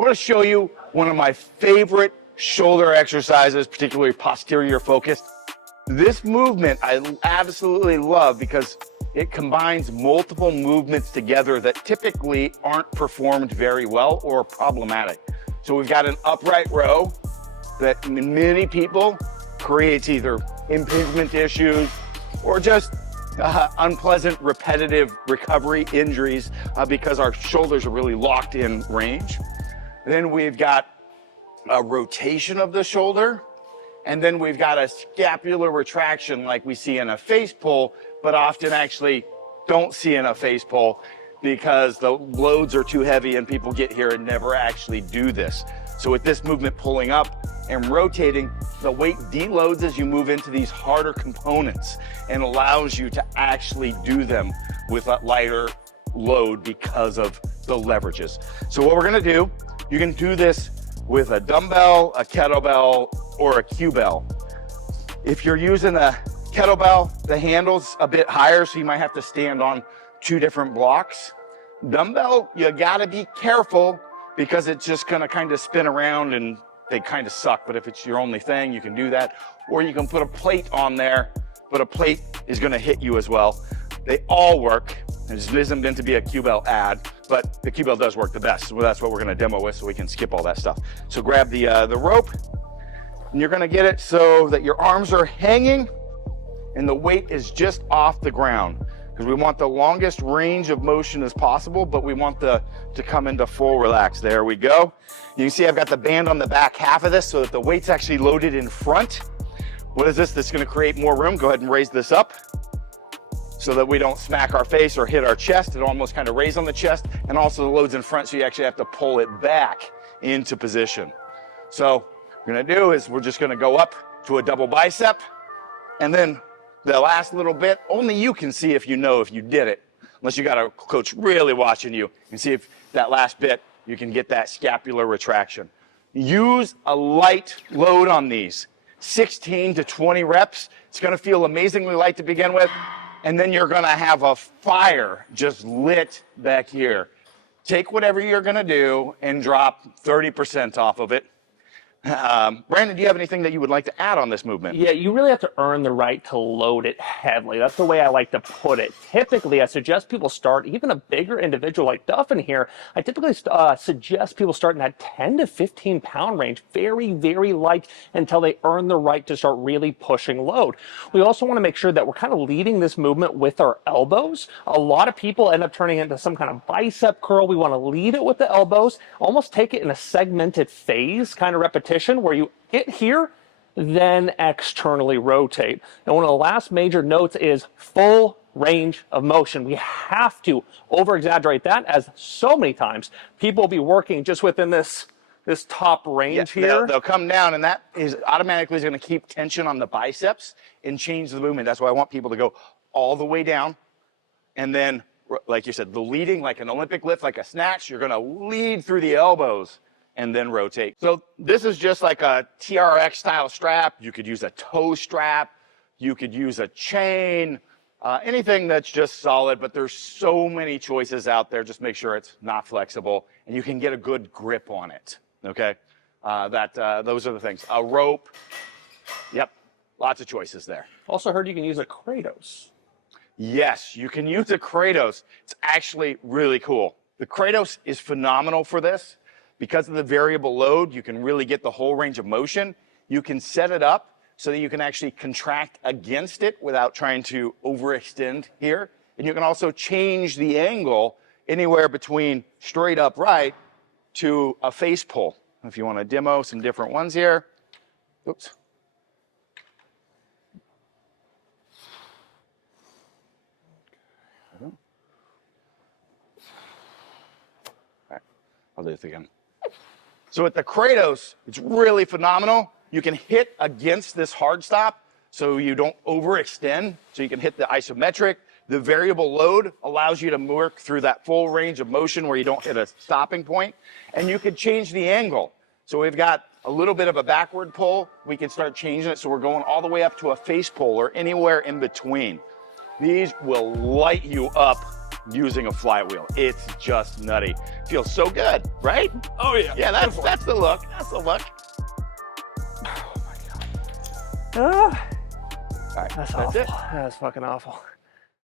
I want to show you one of my favorite shoulder exercises, particularly posterior focused. This movement I absolutely love because it combines multiple movements together that typically aren't performed very well or problematic. So we've got an upright row that in many people creates either impingement issues or just unpleasant repetitive recovery injuries because our shoulders are really locked in range. Then we've got a rotation of the shoulder, and then we've got a scapular retraction like we see in a face pull, but often actually don't see in a face pull because the loads are too heavy and people get here and never actually do this. So with this movement pulling up and rotating, the weight deloads as you move into these harder components and allows you to actually do them with a lighter load because of the leverages. So what we're gonna do, you can do this with a dumbbell, a kettlebell, or a Kyubel. If you're using a kettlebell, the handle's a bit higher, so you might have to stand on 2 different blocks. Dumbbell, you gotta be careful because it's just gonna kind of spin around and they kind of suck, but if it's your only thing, you can do that. Or you can put a plate on there, but a plate is gonna hit you as well. They all work. This isn't meant to be a Kyubel ad, but the Kyubel does work the best. So that's what we're gonna demo with, so we can skip all that stuff. So grab the rope, and you're gonna get it so that your arms are hanging and the weight is just off the ground, because we want the longest range of motion as possible, but we want to come into full relax. There we go. You can see I've got the band on the back half of this so that the weight's actually loaded in front. What is this? This is gonna create more room. Go ahead and raise this up so that we don't smack our face or hit our chest. It almost kind of raise on the chest, and also the load's in front, so you actually have to pull it back into position. So what we're gonna do is we're just gonna go up to a double bicep, and then the last little bit, only you can see if you know if you did it, unless you got a coach really watching you. You can see if that last bit, you can get that scapular retraction. Use a light load on these, 16 to 20 reps. It's gonna feel amazingly light to begin with, and then you're gonna have a fire just lit back here. Take whatever you're gonna do and drop 30% off of it. Brandon, do you have anything that you would like to add on this movement? Yeah, you really have to earn the right to load it heavily. That's the way I like to put it. Typically, I suggest people start, even a bigger individual like Duffin here, I typically suggest people start in that 10 to 15 pound range, very, very light, until they earn the right to start really pushing load. We also want to make sure that we're kind of leading this movement with our elbows. A lot of people end up turning it into some kind of bicep curl. We want to lead it with the elbows, almost take it in a segmented phase kind of repetition, where you get here, then externally rotate. And one of the last major notes is full range of motion. We have to over-exaggerate that, as so many times people will be working just within this top range here. They'll come down, and that is automatically going to keep tension on the biceps and change the movement. That's why I want people to go all the way down, and then, like you said, the leading, like an Olympic lift, like a snatch, you're going to lead through the elbows and then rotate. So this is just like a TRX style strap. You could use a toe strap. You could use a chain, anything that's just solid, but there's so many choices out there. Just make sure it's not flexible and you can get a good grip on it, okay? Those are the things. A rope, yep, lots of choices there. Also heard you can use a Kratos. Yes, you can use a Kratos. It's actually really cool. The Kratos is phenomenal for this. Because of the variable load, you can really get the whole range of motion. You can set it up so that you can actually contract against it without trying to overextend here. And you can also change the angle anywhere between straight upright to a face pull. If you want to demo some different ones here. Oops. All right, I'll do this again. So with the Kratos, it's really phenomenal. You can hit against this hard stop so you don't overextend. So you can hit the isometric. The variable load allows you to work through that full range of motion where you don't hit a stopping point. And you could change the angle. So we've got a little bit of a backward pull. We can start changing it so we're going all the way up to a face pull or anywhere in between. These will light you up using a flywheel. It's just nutty. Feels so good, right? Oh yeah. Yeah, that's the look. That's the look. Ah, All right, that's that's awful. it. That's fucking awful.